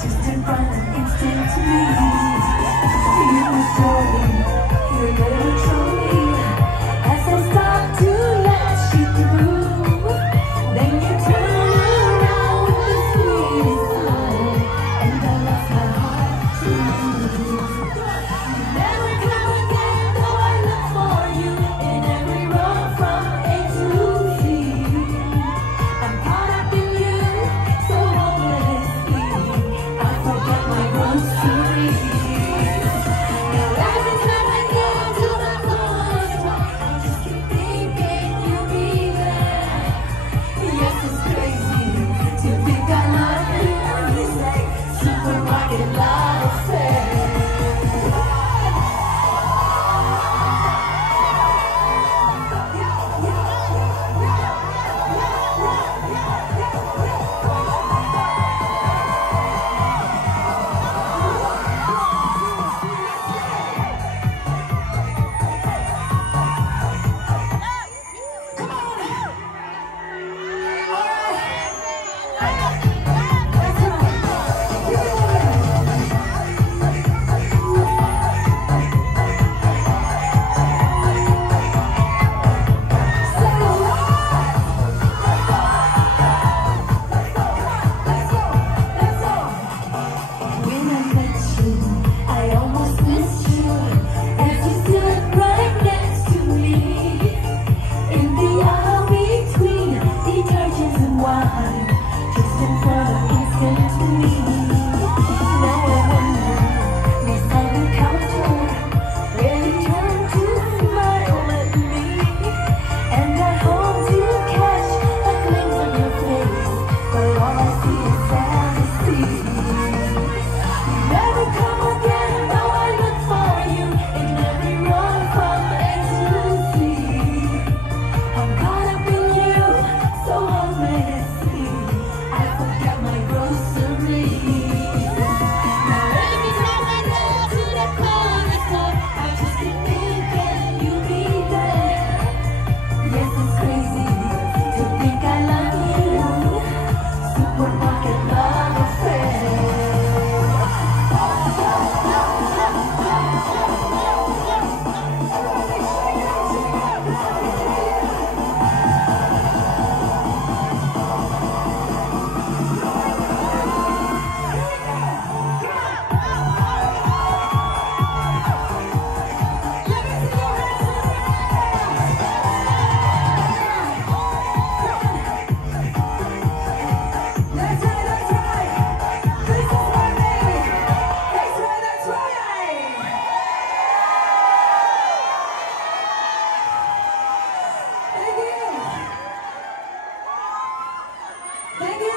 Just in front of instant to me. You told me, you're gonna control me. As I start to let you through, then you turn around with the sweetest smile, and I lost my heart too. You never come again, though I look for you in every road from A to Z. I'm caught up in you, so hopelessly. I forget my groceries. Now every time I get to my clothes, I just keep thinking you'll be there. Yes, it's crazy to think I love you. It's like supermarket love affair. Thank you.